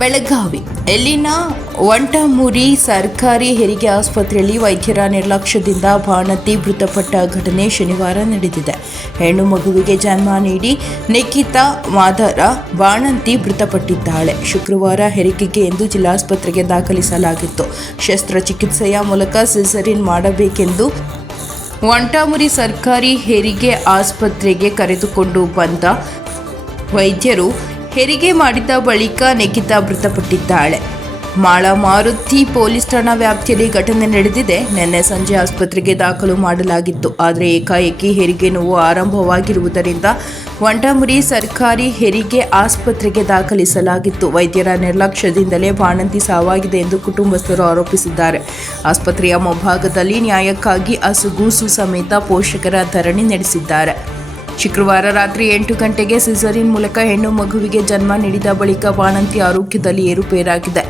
ಬೆಳಗಾವಿ ಎಲ್ಲಿನ ವಂಟಮುರಿ ಸರ್ಕಾರಿ ಹೆರಿಗೆ ಆಸ್ಪತ್ರೆಯಲ್ಲಿ ವೈದ್ಯರ ನಿರ್ಲಕ್ಷ್ಯದಿಂದ ಬಾಣಂತಿ ಮೃತಪಟ್ಟ ಘಟನೆ ಶನಿವಾರ ನಡೆದಿದೆ. ಹೆಣ್ಣು ಮಗುವಿಗೆ ಜನ್ಮ ನೀಡಿ ನಿಖಿತಾ ಮಾದರ ಬಾಣಂತಿ ಮೃತಪಟ್ಟಿದ್ದಾಳೆ. ಶುಕ್ರವಾರ ಹೆರಿಗೆಗೆ ಎಂದು ಜಿಲ್ಲಾಸ್ಪತ್ರೆಗೆ ದಾಖಲಿಸಲಾಗಿತ್ತು. ಶಸ್ತ್ರಚಿಕಿತ್ಸೆಯ ಮೂಲಕ ಸಿಸೇರಿಯನ್ ಮಾಡಬೇಕೆಂದು ವಂಟಮುರಿ ಸರ್ಕಾರಿ ಹೆರಿಗೆ ಆಸ್ಪತ್ರೆಗೆ ಕರೆದುಕೊಂಡು ಬಂದ ವೈದ್ಯರು ಹೆರಿಗೆ ಮಾಡಿದ ಬಳಿಕ ನಿಖಿತಾ ಮೃತಪಟ್ಟಿದ್ದಾಳೆ. ಮಾಳಮಾರುತಿ ಪೊಲೀಸ್ ಠಾಣಾ ವ್ಯಾಪ್ತಿಯಲ್ಲಿ ಘಟನೆ ನಡೆದಿದೆ. ನಿನ್ನೆ ಸಂಜೆ ಆಸ್ಪತ್ರೆಗೆ ದಾಖಲು ಮಾಡಲಾಗಿತ್ತು. ಆದರೆ ಏಕಾಏಕಿ ಹೆರಿಗೆ ನೋವು ಆರಂಭವಾಗಿರುವುದರಿಂದ ವಂಟಮುರಿ ಸರ್ಕಾರಿ ಹೆರಿಗೆ ಆಸ್ಪತ್ರೆಗೆ ದಾಖಲಿಸಲಾಗಿತ್ತು. ವೈದ್ಯರ ನಿರ್ಲಕ್ಷ್ಯದಿಂದಲೇ ಬಾಣಂತಿ ಸಾವಾಗಿದೆ ಎಂದು ಕುಟುಂಬಸ್ಥರು ಆರೋಪಿಸಿದ್ದಾರೆ. ಆಸ್ಪತ್ರೆಯ ಮುಂಭಾಗದಲ್ಲಿ ನ್ಯಾಯಕ್ಕಾಗಿ ಅಸುಗೂಸು ಸಮೇತ ಪೋಷಕರ ಧರಣಿ ನಡೆಸಿದ್ದಾರೆ. ಶುಕ್ರವಾರ ರಾತ್ರಿ 8 ಗಂಟೆಗೆ ಸಿಸೇರಿಯನ್ ಮೂಲಕ ಹೆಣ್ಣು ಮಗುವಿಗೆ ಜನ್ಮ ನೀಡಿದ ಬಳಿಕ ಬಾಣಂತಿ ಆರೋಗ್ಯದಲ್ಲಿ ಏರುಪೇರಾಗಿದೆ.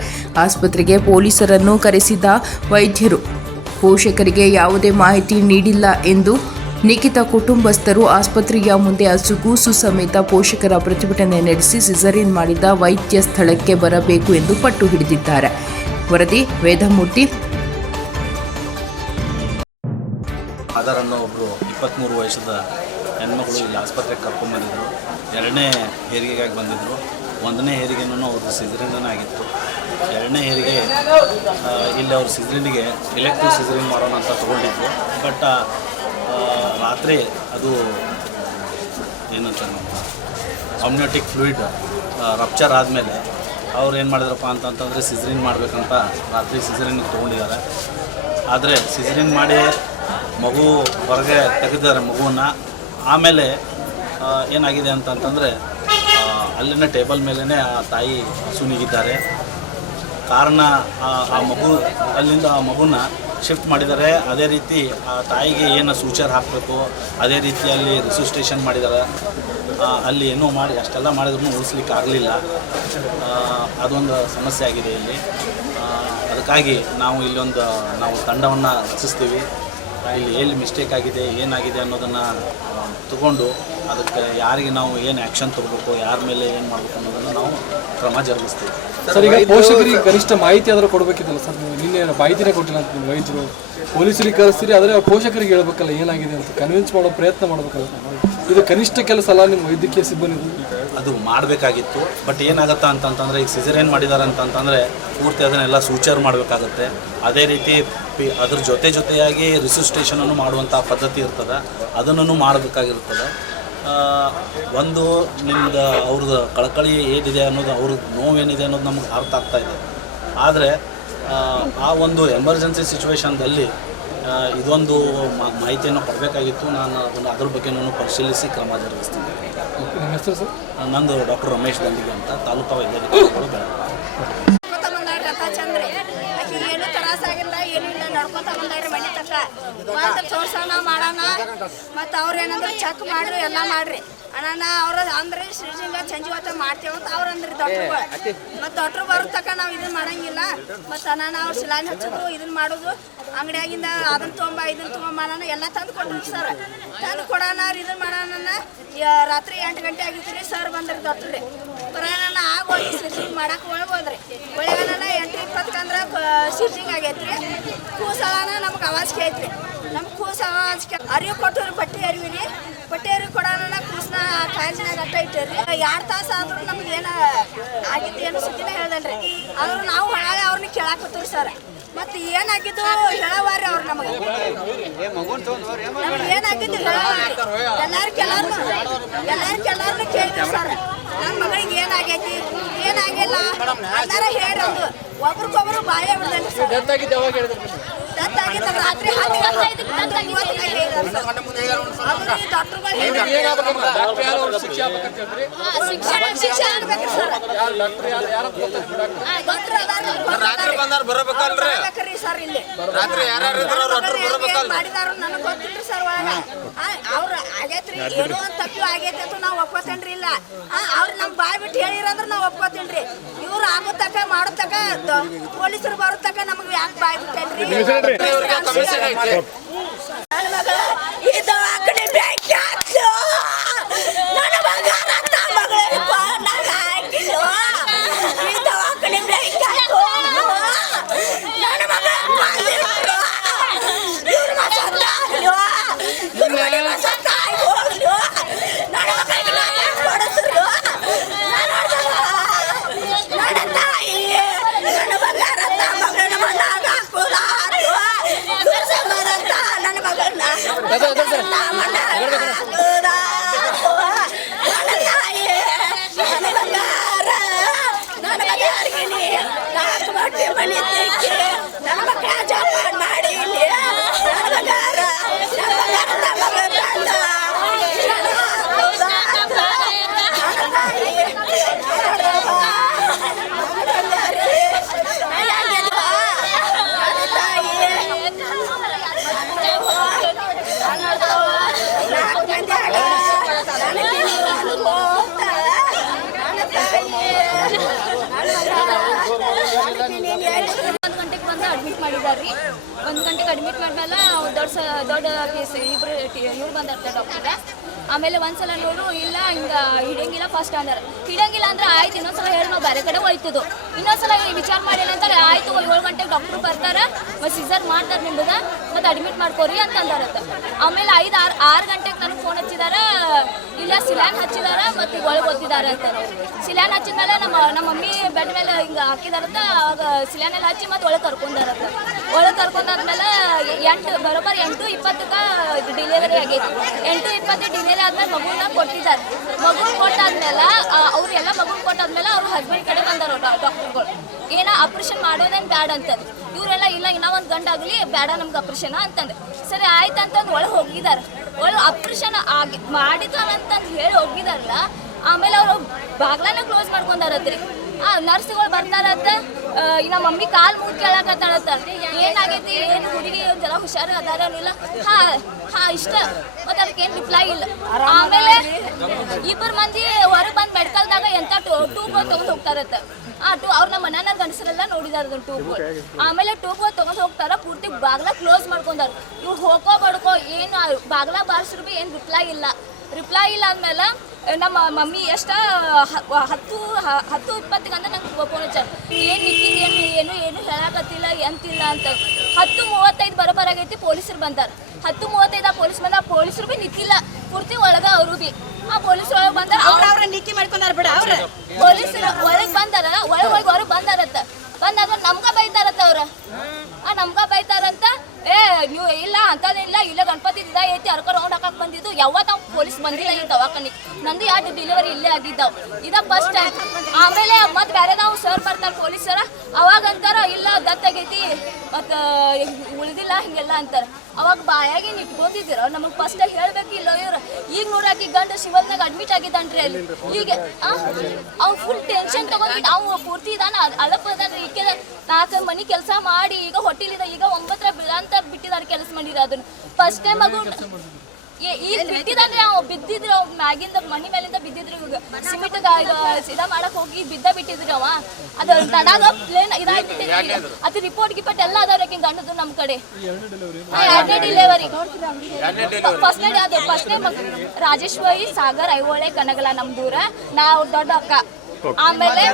ಆಸ್ಪತ್ರೆಗೆ ಪೊಲೀಸರನ್ನು ಕರೆಸಿದ ವೈದ್ಯರು ಪೋಷಕರಿಗೆ ಯಾವುದೇ ಮಾಹಿತಿ ನೀಡಿಲ್ಲ ಎಂದು ನಿಖಿತಾ ಕುಟುಂಬಸ್ಥರು ಆಸ್ಪತ್ರೆಯ ಮುಂದೆ ಅಸುಗೂಸು ಸಮೇತ ಪೋಷಕರ ಪ್ರತಿಭಟನೆ ನಡೆಸಿ ಸಿಸೇರಿಯನ್ ಮಾಡಿದ ವೈದ್ಯ ಸ್ಥಳಕ್ಕೆ ಬರಬೇಕು ಎಂದು ಪಟ್ಟು ಹಿಡಿದಿದ್ದಾರೆ. ವರದಿ ವೇದಮೂರ್ತಿ. ಆಧಾರನ್ನು ಒಬ್ಬರು 23 ವರ್ಷದ ಹೆಣ್ಮಗಳು ಇಲ್ಲಿ ಆಸ್ಪತ್ರೆಗೆ ಕರ್ಕೊಂಡ್ಬಂದಿದ್ದರು. 2ನೇ ಹೆರಿಗೆಗಾಗಿ ಬಂದಿದ್ದರು. 1ನೇ ಹೆರಿಗೆನೂ ಅವ್ರದ್ದು ಸಿಸೇರಿಯನ್ ಆಗಿತ್ತು. 2ನೇ ಹೆರಿಗೆ ಇಲ್ಲಿ ಅವ್ರ ಸಿಸೇರಿಯನ್ಗೆ ಎಲೆಕ್ಟಿವ್ ಸಿಸೇರಿಯನ್ ಮಾಡೋಣ ಅಂತ ತೊಗೊಂಡಿದ್ರು. ಬಟ್ ರಾತ್ರಿ ಅದು ಏನಂತ ಅಮ್ನಿಯೋಟಿಕ್ ಫ್ಲೂಯಿಡ್ ರಪ್ಚರ್ ಆದಮೇಲೆ ಅವ್ರು ಏನು ಮಾಡಿದ್ರಪ್ಪ ಅಂತಂತಂದರೆ ಸಿಸೇರಿಯನ್ ಮಾಡಬೇಕಂತ ರಾತ್ರಿ ಸಿಸೇರಿಯನ್ಗೆ ತೊಗೊಂಡಿದ್ದಾರೆ. ಆದರೆ ಸಿಸೇರಿಯನ್ ಮಾಡಿ ಮಗು ಹೊರಗೆ ತೆಗೆದಿದ್ದಾರೆ ಮಗುವನ್ನು. ಆಮೇಲೆ ಏನಾಗಿದೆ ಅಂತಂತಂದರೆ ಅಲ್ಲಿನ ಟೇಬಲ್ ಮೇಲೇ ಆ ತಾಯಿ ಸುನಿಗಿದ್ದಾರೆ. ಕಾರಣ ಆ ಮಗು ಅಲ್ಲಿಂದ ಆ ಮಗುನ ಶಿಫ್ಟ್ ಮಾಡಿದ್ದಾರೆ. ಅದೇ ರೀತಿ ಆ ತಾಯಿಗೆ ಏನು ಸೂಚರ್ ಹಾಕಬೇಕು ಅದೇ ರೀತಿಯಲ್ಲಿ ರಿಸಿಸ್ಟೇಷನ್ ಮಾಡಿದ್ದಾರೆ. ಅಲ್ಲಿ ಏನೋ ಮಾಡಿ ಅಷ್ಟೆಲ್ಲ ಮಾಡಿದ್ರೂ ಉಳಿಸ್ಲಿಕ್ಕೆ ಆಗಲಿಲ್ಲ. ಅದೊಂದು ಸಮಸ್ಯೆ ಆಗಿದೆ ಇಲ್ಲಿ. ಅದಕ್ಕಾಗಿ ನಾವು ನಾವು ತಂಡವನ್ನು ರಚಿಸ್ತೀವಿ. ಇಲ್ಲಿ ಎಲ್ಲಿ ಮಿಸ್ಟೇಕ್ ಆಗಿದೆ ಏನಾಗಿದೆ ಅನ್ನೋದನ್ನು ತಗೊಂಡು ಅದಕ್ಕೆ ಯಾರಿಗೆ ನಾವು ಏನು ಆ್ಯಕ್ಷನ್ ತಗೋಬೇಕು, ಯಾರ ಮೇಲೆ ಏನು ಮಾಡಬೇಕು ಅನ್ನೋದನ್ನು ನಾವು ಕ್ರಮ ಜರುಗಿಸ್ತೀವಿ. ಸರ್, ಈಗ ಪೋಷಕರಿಗೆ ಗರಿಷ್ಠ ಮಾಹಿತಿ ಆದರೂ ಕೊಡಬೇಕಿದ್ದಲ್ಲ ಸರ್? ನೀವು ನಿನ್ನೆ ಮಾಹಿತಿನೇ ಕೊಟ್ಟಿಲ್ಲ ಅಂತ ನಿಮ್ಮ ವೈದ್ಯರು ಪೊಲೀಸರಿಗೆ ಕಳಿಸ್ತೀರಿ, ಆದರೆ ಪೋಷಕರಿಗೆ ಹೇಳ್ಬೇಕಲ್ಲ ಏನಾಗಿದೆ ಅಂತ ಕನ್ವಿನ್ಸ್ ಮಾಡೋ ಪ್ರಯತ್ನ ಮಾಡಬೇಕಲ್ಲ. ಇದು ಕನಿಷ್ಠ ಕೆಲಸ ಅಲ್ಲ ನಿಮ್ಮ ವೈದ್ಯಕೀಯ ಸಿಬ್ಬಂದಿ? ಅದು ಮಾಡಬೇಕಾಗಿತ್ತು. ಬಟ್ ಏನಾಗುತ್ತಾ ಅಂತಂತಂದರೆ ಈಗ ಸಿಸೇರಿಯನ್ ಮಾಡಿದ್ದಾರೆ ಅಂತಂತಂದರೆ ಪೂರ್ತಿ ಅದನ್ನೆಲ್ಲ ಸೂಚರ್ ಮಾಡಬೇಕಾಗುತ್ತೆ. ಅದೇ ರೀತಿ ಅದ್ರ ಜೊತೆಯಾಗಿ ರಿಸಿಸ್ಟೇಷನನ್ನು ಮಾಡುವಂಥ ಪದ್ಧತಿ ಇರ್ತದೆ, ಅದನ್ನು ಮಾಡಬೇಕಾಗಿರ್ತದೆ. ಒಂದು ನಿಮ್ದು ಅವ್ರದ್ದು ಕಳಕಳಿ ಏನಿದೆ ಅನ್ನೋದು, ಅವ್ರದ್ದು ನೋವೇನಿದೆ ಅನ್ನೋದು ನಮ್ಗೆ ಅರ್ಥ ಆಗ್ತಾಯಿದೆ. ಆದರೆ ಆ ಒಂದು ಎಮರ್ಜೆನ್ಸಿ ಸಿಚುವೇಶನ್ದಲ್ಲಿ ಇದೊಂದು ಮಾಹಿತಿಯನ್ನು ಕೊಡಬೇಕಾಗಿತ್ತು. ನಾನು ಅದ್ರ ಬಗ್ಗೆ ಪರಿಶೀಲಿಸಿ ಕ್ರಮ ಜರುಗಿಸ್ತೀನಿ. ನಿಮ್ಮ ಹೆಸರು ಸರ್? ನಂದು ಡಾಕ್ಟರ್ ರಮೇಶ್ ದಂಡಿಗೆ ಅಂತ, ತಾಲೂಕಾ ವೈದ್ಯಾಧಿಕಾರಿಗಳು ಬೆಳಗಾವಿ. ಏನು ತ್ರಾಸಾಗಿಲ್ಲ, ಏನಿಲ್ಲ, ನಡ್ಕೊತ ಬಂದಾಡ್ರಿ ಮನೆ ತಕ್ಕ ಒಂದು ತೋರ್ಸೋಣ ಮಾಡೋಣ. ಮತ್ತು ಅವ್ರು ಏನಂದ್ರೆ ಚೆಕ್ ಮಾಡ್ರಿ, ಎಲ್ಲ ಮಾಡ್ರಿ ಅಣ್ಣ ಅವ್ರ ಅಂದ್ರೆ ಶ್ರೀಜಿಂಗ ಸಂಜೆ ಹೊತ್ತ ಮಾಡ್ತೇವೆ ಅಂತ ಅವ್ರು ಅಂದ್ರಿ ಡಾಕ್ಟ್ರುಗಳು. ಮತ್ತು ಡಾಕ್ಟ್ರು ಬರೋ ತಕ್ಕ ನಾವು ಇದನ್ನ ಮಾಡಂಗಿಲ್ಲ. ಮತ್ತು ಅಣ್ಣ ಅವ್ರು ಸಿಲಾನ್ ಹಚ್ಚೋದು ಇದನ್ನ ಮಾಡೋದು, ಅಂಗಡಿಯಾಗಿಂದ ಅದನ್ನ ತೊಗೊಂಬ ಇದನ್ನ ತೊಗೊಂಬಾನ ಎಲ್ಲ ತಂದು ಕೊಟ್ರಿ ಸರ್. ತಂದು ಕೊಡೋಣ ಇದನ್ನ ಮಾಡೋಣ. ರಾತ್ರಿ 8 ಗಂಟೆ ಆಗಿತ್ತು ರೀ. ಸರ್ ಬಂದ್ರಿ ಡಾಕ್ಟ್ರಿ ಬರೋಣ ಆಗೋಗಿ ಸಿರ್ಜಿಂಗ್ ಮಾಡಕ್ಕೆ ಒಳಗೋದ್ರಿ. ಒಳಗನ 8:20 ಅಂದ್ರೆ ಸಿರ್ಜಿಂಗ್ ಆಗೈತ್ರಿ. ಕೂಸಳನ ನಮ್ಗೆ ಅವಾಜ್ಕೆ ಐತ್ರಿ. ನಮ್ಮ ಕೂಸ ಅವಾಜ್ಕೆ ಅರಿವು ಕೊಟ್ಟವ್ರಿ, ಬಟ್ಟೆ ಅರಿವಿರಿ ಬಟ್ಟೆ ಅರಿವು ಕೊಡೋಣ. ಕೂಸನ ಕಾಯಿಜಿನಾಗ ಅಟ್ಟ ಇಟ್ಟಿರಿ. 2 ತಾಸು ಆದ್ರೂ ನಮ್ಗೆ ಏನು ಆಗಿತ್ತು ಏನು ಸುದ್ದಿನ ಹೇಳ್ದಲ್ರಿ. ಆದ್ರೂ ನಾವು ಹೊಳಗೆ ಅವ್ರನ್ನ ಕೇಳಾಕತ್ತೀವಿ ಸರ್. ಮತ್ತು ಏನಾಗಿದ್ದು ಹೇಳವಾರಿ ಅವ್ರು ನಮಗೆ ಏನಾಗಿದ್ದು ಹೇಳವಾರಿ. ಎಲ್ಲಾರು ಕೇಳಿದ್ವಿ ಸರ್. ನನ್ನ ಮಗಳಿಗೆ ಏನಾಗೈತಿ ಏನಾಗಿಲ್ಲ ಅಂತಾರ ಹೇಳೋದು. ಒಬ್ರಿಗೊಬ್ರು ಬಾಯ ಬಿಡ್ದಂಗೆ ಸರ್. ದತ್ತಾಗಿದ್ದ ರಾತ್ರಿ 10 ಗಂಟೆ ಶಿಕ್ಷೆ ಆಗ್ಬೇಕ್ರಿ ಸರ್. ಬರ್ಬೇಕ್ರಿ ಸರ್. ಇಲ್ಲಿ ಮಾಡಿದಾರ ನನಗೆ ಗೊತ್ತಿಲ್ರಿ ಸರ್. ಅವ್ರು ಆಗೈತ್ರಿ, ಏನೋ ಒಂದು ತಪ್ಪು ಆಗೈತೆ ಅಂತ ನಾವು ಒಪ್ಕೋತೇನ್ರಿ. ಇಲ್ಲ ಅವ್ರು ನಮ್ಮ ಬಾಯ್ ಬಿಟ್ಟು ಹೇಳಿರಂದ್ರೆ ನಾವು ಒಪ್ಕೋತೇನ್ರಿ. ಇವ್ರು ಆಗೋ ತಕ್ಕ ಮಾಡೋ ತಕ್ಕ ಪೊಲೀಸರು ಬರೋ ತಕ್ಕ ನಮಗೆ ಯಾಕೆ ಬಾಯ್ ಬಿಟ್ಟೇನ್ರಿ? ನನ್ನ ಮಗಳ ಈ ದವಾಖಾನೆ ಬ್ಯಾಂಕ್ ಹಾಕ್ಸು, ನನ್ನ ಮಗ ರಕ್ತ ಮಗಳ ಹಾಕಿಲ್ಲ ಈ ದವಾಖಾನೆ ಮಾಡಿದಾರ್ರಿ. 1 ಗಂಟೆಗೆ ಅಡ್ಮಿಟ್ ಮಾಡ್ಮೇಲೆ ದೊಡ್ಡ ಕೇಸ್ ಇವ್ರು ಬಂದಿರ್ತಾರೆ ಡಾಕ್ಟರ್. ಆಮೇಲೆ ಒಂದ್ಸಲ ನೋಡು ಇಲ್ಲ ಹಿಂಗೆ ಹಿಡಿಯಂಗಿಲ್ಲ ಫಸ್ಟ್ ಅಂದ್ರೆ ಹಿಡಿಯಂಗಿಲ್ಲ ಅಂದ್ರೆ ಆಯ್ತು ಇನ್ನೊಂದ್ಸಲ ಹೇಳಿ ನಾವು ಬೇರೆ ಕಡೆ ಹೋಯ್ತದು. ಇನ್ನೊಂದ್ಸಲ ವಿಚಾರ ಮಾಡಿ ಏನಂತಾರೆ ಆಯ್ತು 7 ಗಂಟೆಗೆ ಡಾಕ್ಟ್ರು ಬರ್ತಾರೆ ಮತ್ತು ಸಿಸರ್ ಮಾಡ್ತಾರೆ ನಿಮ್ದು ಮತ್ತು ಅಡ್ಮಿಟ್ ಮಾಡ್ಕೋರಿ ಅಂತ ಅಂದಾರತ್ತ. ಆಮೇಲೆ 6 ಗಂಟೆಗೆ ನನಗೆ ಫೋನ್ ಹಚ್ಚಿದಾರ, ಇಲ್ಲ ಸಿಲ್ಯಾನ್ ಹಚ್ಚಿದಾರ ಮತ್ತು ಒಳಗೆ ಓದ್ತಿದ್ದಾರೆ ಅಂತ. ಸಿಲ್ಯಾನ್ ಹಚ್ಚಿದ್ಮೇಲೆ ನಮ್ಮ ಮಮ್ಮಿ ಬೆಡ್ ಮೇಲೆ ಹಿಂಗೆ ಹಾಕಿದಾರಂತ. ಆಗ ಸಿಲ್ಯಾನೆಲ್ಲ ಹಚ್ಚಿ ಮತ್ತು ಒಳಗೆ ಕರ್ಕೊಂಡಾರತ್ತ. ಒಳಗೆ ಕರ್ಕೊಂಡಾದ್ಮೇಲೆ 8:20ಕ್ಕೆ ಡಿಲಿವರಿ ಆಗೈತಿ. 8:20 ಡಿಲಿವರಿ ಆದ್ಮೇಲೆ ಮಗುನ ಕೊಟ್ಟಿದ್ದಾರೆ. ಮಗುನ ಕೊಟ್ಟಾದ್ಮೇಲೆ ಅವರೆಲ್ಲ ಮಗುನ ಕೊಟ್ಟಾದ್ಮೇಲೆ ಅವ್ರ ಹಸ್ಬೆಂಡ್ ಕಡೆ ಬಂದಾರ ಡಾಕ್ಟರ್ಗಳು. ಏನೋ ಆಪ್ರೇಷನ್ ಮಾಡೋದೇನು ಬ್ಯಾಡ ಅಂತಂದು. ಇವರೆಲ್ಲ ಇಲ್ಲ ಇನ್ನೂ ಒಂದು ಗಂಡಾಗಲಿ ಬೇಡ ನಮ್ಗೆ ಆಪ್ರೇಷನ್ ಅಂತಂದು. ಸರಿ ಆಯ್ತು ಅಂತಂದು ಒಳಗೆ ಹೋಗಿದ್ದಾರೆ. ಒಳಗೆ ಆಪ್ರೇಷನ್ ಮಾಡಿದಾರಂತಂದು ಹೇಳಿ ಹೋಗಿದಾರಲ್ಲ. ಆಮೇಲೆ ಅವರು ಬಾಗ್ಲನ್ನ ಕ್ಲೋಸ್ ಮಾಡ್ಕೊಂಡಾರತ್ರಿ. ನರ್ಸ್ಗಳು ಬರ್ತಾರತ್ತ. ನಮ್ಮ ಮಮ್ಮಿ ಕಾಲು ಮುಗಿ ಕೇಳಕತ್ತಾಳತ್ತ. ಏನಾಗೈತಿ ಏನು ಹುಡುಗಿ ಒಂಥರ ಹುಷಾರು ಅದಾರನಿಲ್ಲ. ಹಾಂ ಇಷ್ಟ ಮತ್ತು ಅದಕ್ಕೇನು ರಿಪ್ಲೈ ಇಲ್ಲ. ಆಮೇಲೆ 2 ಮಂದಿ ಹೊರಗೆ ಬಂದು ಮೆಡಿಕಲ್ದಾಗ ಎಂಥ ಟ್ಯೂಬ್ಗಳು ತೊಗೊಂಡು ಹೋಗ್ತಾರತ್ತ. ಅವ್ರು ನಮ್ಮ ಮನೆಯ ಗಂಡಸರೆಲ್ಲ ನೋಡಿದಾರ ಅದನ್ನು ಟ್ಯೂಬ್ಗಳು. ಆಮೇಲೆ ಟ್ಯೂಬ್ಗಳು ತೊಗೊಂಡು ಹೋಗ್ತಾರ, ಪೂರ್ತಿ ಬಾಗ್ಲ ಕ್ಲೋಸ್ ಮಾಡ್ಕೊಂಡಾರ. ಇವ್ರು ಹೋಗೋ ಬಡ್ಕೋ ಏನು ಬಾಗ್ಲ ಬಾರಿಸಿದ್ರು ಭೀ ಏನು ರಿಪ್ಲೈ ಇಲ್ಲ ಅಂದಮೇಲೆ ನಮ್ಮ ಮಮ್ಮಿ 10:20 ಅಂದ್ರೆ ನಂಗೆ ಫೋನ್ ಹಚ್ಚಾರ. ಏನು ನಿಕ್ಕಿಂಗ್ ಏನು ಹೇಳಕತ್ತಿಲ್ಲ ಎಂತಿಲ್ಲ ಅಂತ. 10:35 ಬರೋಬರಾಗೈತಿ. ಪೊಲೀಸರು ಬಂದಾರ. 10:35 ಪೊಲೀಸ್ ಬಂದ. ಪೊಲೀಸರು ಭೀ ನಿಕ್ಕಿಲ್ಲ, ಪೂರ್ತಿ ಒಳಗ ಅವರು ಭೀ. ಆ ಪೊಲೀಸರು ಒಳಗೆ ಬಂದಾರ. ಅವ್ರ ನಿಕ್ಕಿ ಮಾಡ್ಕೊಂಡಾರ ಬಿಡ. ಅವ್ರ ಪೊಲೀಸರು ಒಳಗೆ ಬಂದಾರ. ಒಳಗೆ ಹೊರಗೆ ಬಂದಾರತ್ತ. ಬಂದಾಗ ನಮ್ಗ ಬೈತಾರತ್ತ ಅವ್ರ. ನಮ್ಗ ಬೈತಾರಂತ. ನೀವು ಇಲ್ಲ ಅಂತದೇನಿಲ್ಲ, ಇಲ್ಲ ಗಣಪತಿ ಇದ ಐತಿ ಅರ್ಕ ರೌಂಡ್ ಹಾಕಕ್ ಬಂದಿದ್ದು. ಯಾವತ್ತು ನಾವು ಪೊಲೀಸ್ ಬಂದಿಲ್ಲ ಈ ದವಾಖಾನಿಗೆ. ನಂದು 2 ಡೆಲಿವರಿ ಇಲ್ಲೇ ಆಗಿದ್ದಾವೆ. ಇದ ಫಸ್ಟ್ ಟೈಮ್. ಆಮೇಲೆ ಮತ್ತೆ ಬೇರೆ ನಾವು ಸರ್ ಬರ್ತಾರೆ ಪೊಲೀಸರ. ಅವಾಗ ಅಂತಾರ ಇಲ್ಲ ದತ್ತಾಗೈತಿ ಮತ್ತು ಉಳಿದಿಲ್ಲ ಹಿಂಗೆಲ್ಲ ಅಂತಾರೆ. ಅವಾಗ ಬಾಯಾಗಿ ಇಟ್ಕೊಂಡಿದ್ದೀರ ನಮಗೆ ಫಸ್ಟ್ ಹೇಳ್ಬೇಕಿಲ್ಲ ಇವ್ರು. ಈಗ ನೋಡಾಕಿ ಗಂಡ ಶಿವಲ್ನಾಗ ಅಡ್ಮಿಟ್ ಆಗಿದ್ದಾನ್ರಿ ಅಲ್ಲಿ. ಈಗ ಅವ್ನು ಫುಲ್ ಟೆನ್ಷನ್ ತಗೊಂಡ್ಬಿಟ್ಟು ಅವ್ನು ಪೂರ್ತಿ ಇದಾನ ಅಳಪದಾನ. ಈಗ 4 ಮನೆ ಕೆಲಸ ಮಾಡಿ ಈಗ ಹೊಟ್ಟಿಲಿದ ಈಗ 9 ಅಂತ ಬಿಟ್ಟಿದ್ದಾರೆ ಕೆಲಸ ಮಾಡಿರ. ಅದನ್ನು ಫಸ್ಟ್ ಟೈಮ್ ಮಗು ಈಗ ಬಿಟ್ಟಿದ್ರೆ ಅವ್ ಬಿದ್ದಿದ್ರು. ಅವ್ ಮ್ಯಾಗಿಂದ ಮನಿ ಮೇಲಿಂದ ಬಿದ್ದಿದ್ರು. ಸಿಮೆಂಟ್ ಸೀದಾ ಮಾಡಕ್ ಹೋಗಿ ಬಿಟ್ಟಿದ್ರು ಅವ. ಅದು ತಡಾಗ ಪ್ಲೇನ್ ಇದಾಗ್ಬಿಟ್ಟಿದ್ರಿ. ಅದು ರಿಪೋರ್ಟ್ ಎಲ್ಲ ಅದಾವ್ರಿ ಗಂಡದು ನಮ್ಮ ಕಡೆ. 2ನೇ ಡೆಲಿವರಿ. ಫಸ್ಟ್ನೇ ರಾಜೇಶ್ವರಿ ಸಾಗರ್ ಐಹೊಳೆ ಕನಗಲ ನಮ್ದೂರ. ನಾವು ದೊಡ್ಡ ಅಕ್ಕ. ಆಮೇಲೆ